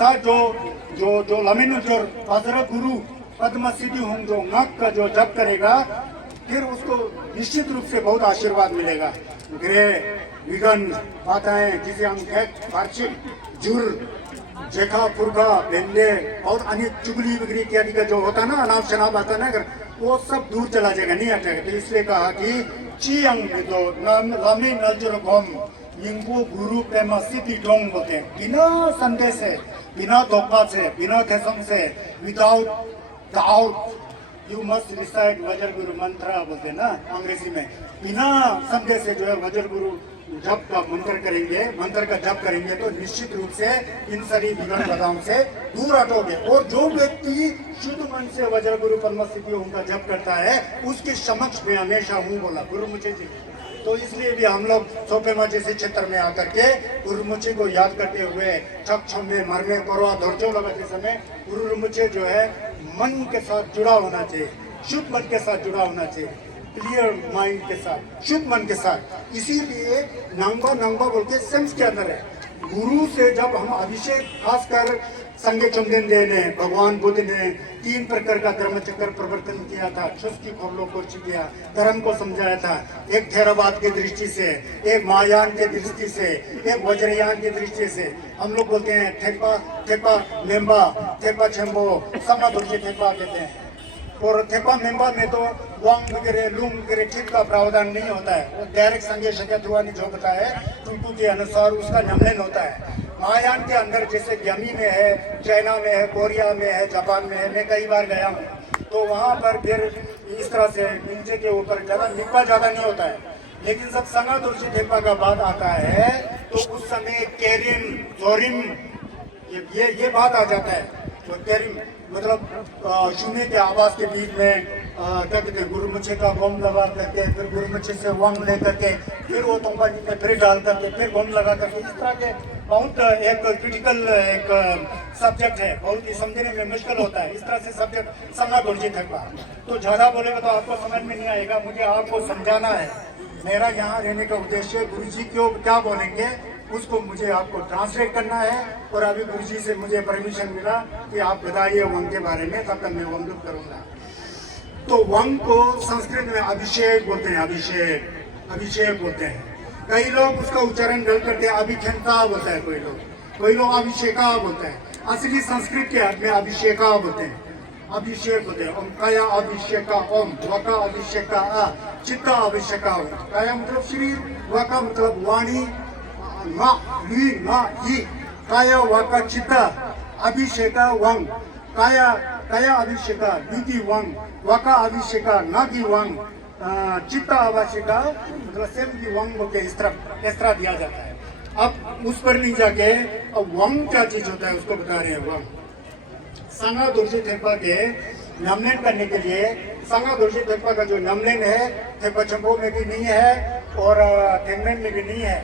था जो जो जो लमिनुजर हजरत गुरु पद्म सिद्धि हों जो नक का जो जप करेगा फिर उसको निश्चित रूप से बहुत आशीर्वाद मिलेगा। ग्रह विघन बाधाएं जिसे हम वार्षिक जुर जेखा फुरका बेंदे बहुत अन्य चुगली बिगड़ी इत्यादि का जो होता है ना अनाप शनाप आता है ना अगर वो सब दूर चला जाएगा नहीं हटेगा। तो इसलिए कहा कि चियंग जो लमी नजर गोम इनको गुरु प्रेम सिद्धि डोंग बोलते हैं। बिना संदेह से बिना धोखा से बिना ठेसम से without doubt you must recite वज्र गुरु मंत्र बोलते हैं ना अंग्रेजी में। बिना संदेह से जो है वज्र गुरु जप का मंत्र करेंगे मंत्र का जप करेंगे तो निश्चित रूप से इन सारी विघ्न बाधाओं से दूर हटोगे। और जो व्यक्ति शुद्ध मन से वज्र गुरु पद्म सिद्धि उनका जप करता है उसके समक्ष में हमेशा हूँ बोला गुरुमुखी जी। तो इसलिए भी हम लोग सोपेमा जैसे क्षेत्र में आकर के गुरुमुखी को याद करते हुए छक छम में मरने करवा धोरचो लगाते समय गुरुमुखी जो है मन के साथ जुड़ा होना चाहिए, शुद्ध मन के साथ जुड़ा होना चाहिए, क्लियर माइंड के साथ, शुद्ध मन के साथ। इसीलिए नंगा नंगा बोल के सेंस के अंदर है। गुरु से जब हम अभिषेक खासकर संगे चंदन दे ने भगवान बुद्ध ने 3 प्रकार का धर्म चक्र प्रवर्तन किया था, की खोलो को किया, धर्म को समझाया था। एक थेरावाद की दृष्टि से, एक महायान की दृष्टि से, एक वज्रयान की दृष्टि से। हम लोग बोलते हैं थेपा थेपा मेम्बा थेपा छेम्बो समा दुर्गे थेपा कहते हैं। और थेपा मेम्बा में तो वांग वगैरह लूंग वगैरह ठीक का प्रावधान नहीं होता है। वो डायरेक्ट संगे शक्यत हुआ नहीं जो बताया टूटू के अनुसार उसका नमन होता है। महायान के अंदर जैसे ग्यामी में है, चाइना में है, कोरिया में है, जापान में है, मैं कई बार गया हूँ तो वहाँ पर फिर इस तरह से नीचे के ऊपर ज़्यादा निपा ज़्यादा नहीं होता है। लेकिन जब संगा तुलसी थेपा का बात आता है तो उस समय केरिम जोरिम ये बात आ जाता है। तो केरिम मतलब शून्य के आवाज के बीच में क्या कहते हैं गुरुमुखी का गोम लगा करके फिर गुरुमुखी से वंग ले करके फिर वो तोंबा जी में फिर डाल करके फिर गोम लगा करके इस तरह के बहुत एक क्रिटिकल एक सब्जेक्ट है, बहुत ही समझने में मुश्किल होता है। इस तरह से सब्जेक्ट संगा गुरुजी थेपा तो ज़्यादा बोलेगा तो आपको समझ में नहीं आएगा। मुझे आपको समझाना है, मेरा यहाँ रहने का उद्देश्य गुरुजी क्यों क्या बोलेंगे उसको मुझे आपको ट्रांसलेट करना है। और अभी गुरुजी से मुझे परमिशन मिला कि आप बताइए वंग के बारे में, तब तक मैं वंग करूँगा। तो वंग को संस्कृत में अभिषेक बोलते हैं, अभिषेक बोलते हैं। कई लोग उसका उच्चारण गलत करते हैं, अभिखेंका बोलता है कोई लोग अभिषेका बोलते हैं। असली संस्कृत के अर्थ में अभिषेका बोलते हैं, अभिषेक होते हैं। ओम काया अभिषेका ओम, वका अभिषेका अ, चित्ता अभिषेका। काया मतलब शरीर, वका मतलब वाणी, काया वाका चित्ता, अभिषेका वंग, काया अभिषेका नीति वंग, वाका अभिषेका नागी वंग, चित्ता अभिषेका मतलब सेम की वंग बोलते इस तरह दिया जाता है। अब उस पर नहीं जाके अब वंग क्या चीज होता है उसको बता रहे हैं। वंग संगा दुर्जी थेपा के नमन करने के लिए, संगा दुर्जी थेपा का जो नमन है थेपा चंबो में भी नहीं है और थेंगन में भी नहीं है।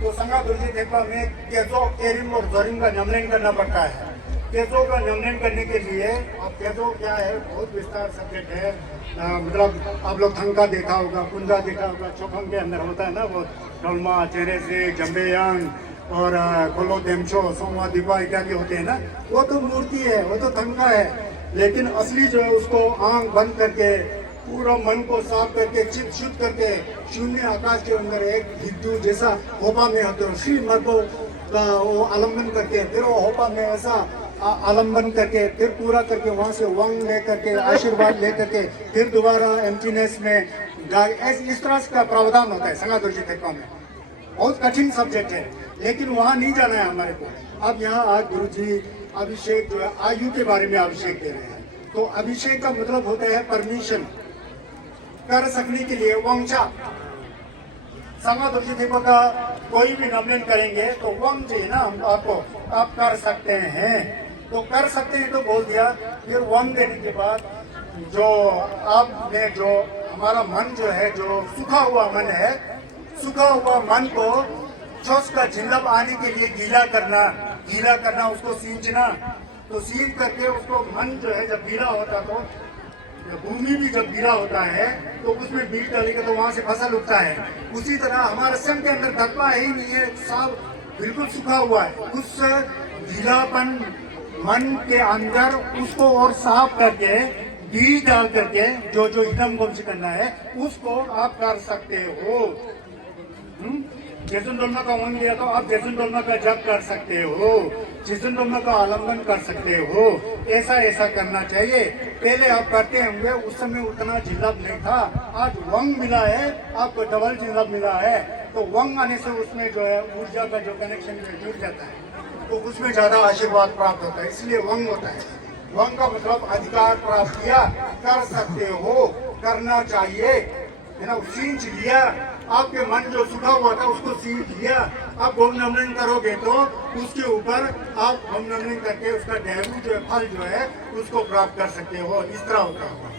तो संगा दुर्जी थेपा में केजो केरिम और जोरिम का नमन करना पड़ता है। केजो का नमन करने के लिए अब केजो क्या है बहुत विस्तार सब्जेक्ट है। मतलब आप लोग थंका देखा होगा, कुंदा देखा होगा, चौखंग के अंदर होता है ना वो डोलमा चेहरे से जम्बेयांग और कोलो देमचो सोमवा दीपा इत्यादि होते हैं ना, वो तो मूर्ति है, वो तो थंका है। लेकिन असली जो है उसको आंख बंद करके पूरा मन को साफ करके चित शुद्ध करके शून्य आकाश के अंदर एक हिद्दू जैसा होपा में होते हो श्री मर को वो आलम्बन करके फिर वो होपा में ऐसा आलम्बन करके फिर पूरा करके वहाँ से वंग ले करके आशीर्वाद ले करके फिर दोबारा एम्प्टीनेस में इस तरह का प्रावधान होता है संगा दुर्जी थेपा में। बहुत कठिन सब्जेक्ट है लेकिन वहाँ नहीं जाना है हमारे को। अब यहाँ आज गुरुजी अभिषेक जो है आयु के बारे में अभिषेक दे रहे हैं। तो अभिषेक का मतलब होता है परमिशन कर सकने के लिए वंशा। संगा दुर्जी थेपा का कोई भी नमन करेंगे तो वंग चाहिए ना आपको, आप कर सकते हैं तो कर सकते हैं तो बोल दिया। फिर वंग देने के बाद जो आपने जो हमारा मन जो है जो सूखा हुआ मन है, सूखा हुआ मन को चोस का झिल्लप आने के लिए गीला करना उसको सींचना। तो सींच करके उसको मन जो है जब गीला होता तो भूमि भी जब गीला होता है तो उसमें बीज डालेगा तो वहां से फसल उगता है। उसी तरह हमारे सन के अंदर धब्बा ही नहीं है, साफ बिल्कुल सूखा हुआ है। उस गीलापन मन के अंदर उसको और साफ करके बीज डाल करके जो जो इदम गुम से करना है उसको आप कर सकते हो। जैसन डोलमा का वन लिया तो आप जैसन डोलमा का जप कर सकते हो, जैसन डोलमा का आलम्बन कर सकते हो। ऐसा ऐसा करना चाहिए। पहले आप करते होंगे, उस समय उतना जिल्लत नहीं था। आज वंग मिला है, आपको डबल जिल्लत मिला है, तो वंग आने से उसमें जो है ऊर्जा का जो कनेक्शन जुड़ जाता है, तो उसमें ज्यादा आशीर्वाद प्राप्त होता है, इसलिए वंग होता है। वंग का मतलब अधिकार प्राप्त किया, कर सकते हो, करना चाहिए, है ना। सींच लिया, आपके मन जो सूखा हुआ था उसको सींच लिया। आप ओम नमन करोगे तो उसके ऊपर आप ओम नमन करके उसका डेहू जो है, फल जो है उसको प्राप्त कर सकते हो। इस तरह होता है।